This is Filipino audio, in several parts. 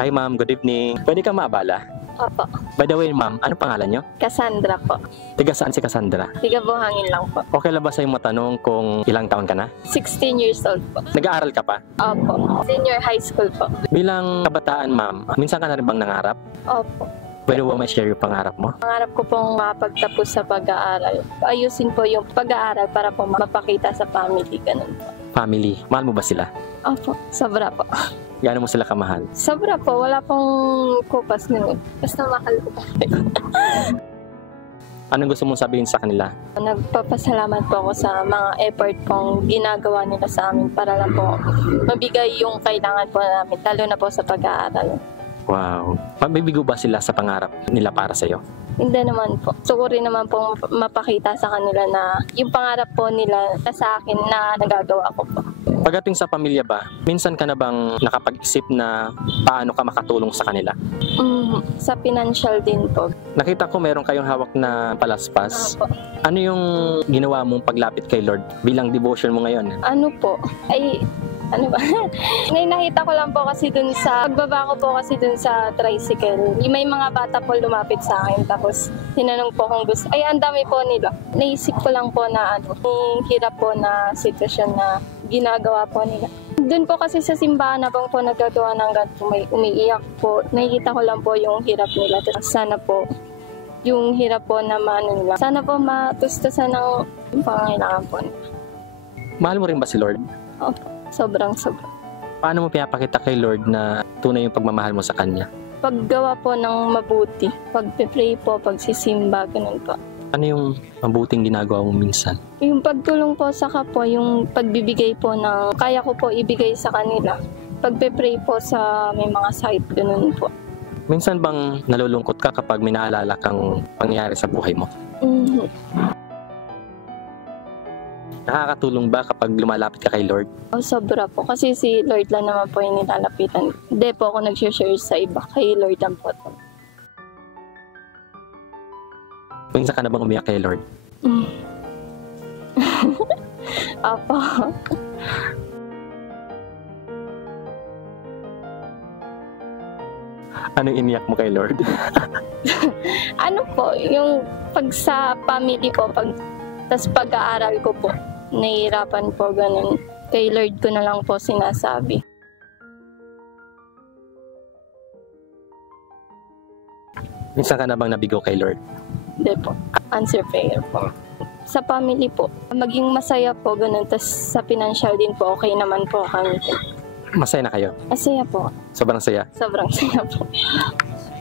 Hi ma'am, good evening. Pwede ka maabala? Opo. By the way ma'am, ano pangalan nyo? Cassandra po. Tiga saan si Cassandra? Tiga Buhangin lang po. Okay lang ba sa'yo matanong kung ilang taon ka na? 16 years old po. Nag-aaral ka pa? Opo. Senior high school po. Bilang kabataan ma'am, minsan ka na rin bang nangarap? Opo. Pwede ba ma-share yung pangarap mo? Pangarap ko pong mapagtapos sa pag-aaral. Ayusin po yung pag-aaral para po mapakita sa family. Ganun po. Family, mahal mo ba sila? Opo. Sobra po. Gaano mo sila kamahal? Sobra po. Wala pong kupas nun. Basta mahal ko pa. Anong gusto mong sabihin sa kanila? Nagpapasalamat po ako sa mga effort pong ginagawa nila sa amin para lang po mabigay yung kailangan po namin, lalo na po sa pag-aaral. Wow. Mabibigo ba sila sa pangarap nila para sa'yo? Hindi naman po. Gusto ko rin naman pong mapakita sa kanila na yung pangarap po nila sa akin na nagagawa ko po. Pagdating sa pamilya ba, minsan ka na bang nakapag-isip na paano ka makatulong sa kanila? Sa financial din po. Nakita ko meron kayong hawak na palaspas. Opo. Ano yung ginawa mong paglapit kay Lord bilang devotion mo ngayon? Ano po? Ano ba? Ngayon nakita ko lang po kasi dun sa, pagbaba ko po kasi dun sa tricycle. May mga bata po lumapit sa akin tapos tinanong po kung gusto. Ay, ang dami po nila. Naisip ko lang po na yung hirap po na sitwasyon na ginagawa po nila. Doon po kasi sa simbahan na bang po nagagawa ng ganito, may umiiyak po. Nakikita ko lang po yung hirap nila. Sana po yung hirap po na maano nila. Sana po matustusan ng pangangailangan po nila. Mahal mo rin ba si Lord? Opo. Sobrang. Paano mo pinapakita kay Lord na tunay yung pagmamahal mo sa Kanya? Paggawa po ng mabuti, pagpe-pray po, pagsisimba, ganun po. Ano yung mabuting ginagawa mo minsan? Yung pagtulong po sa kapwa, yung pagbibigay po ng kaya ko po ibigay sa kanila. Pagpe-pray po sa may mga site, ganun po. Minsan bang nalulungkot ka kapag may naalala kang pangyayari sa buhay mo? Nakakatulong ba kapag lumalapit ka kay Lord? Sobra po. Kasi si Lord lang naman po yung nilalapitan. Hindi po ako nag-share sa iba. Kay Lord lang po. Minsan ka na bang umiyak kay Lord? Apo. Anong iniyak mo kay Lord? Ano po, yung pag sa family ko, tas pag-aaral ko po, nahihirapan po ganun. Kay Lord ko na lang po sinasabi. Minsan ka na bang nabigo kay Lord? Hindi po. Answer prayer po. Sa family po, maging masaya po ganun. Tas sa financial din po, okay naman po kami. Masaya na kayo? Masaya po. Sobrang saya? Sobrang saya po.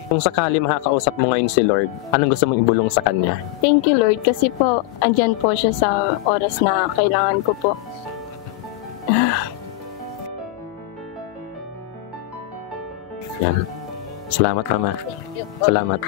Kung sakali makakausap mo ngayon si Lord, anong gusto mong ibulong sa Kanya? Thank you Lord kasi po, andyan po siya sa oras na kailangan ko po. Yan. Salamat, Mama. Thank you po. Salamat.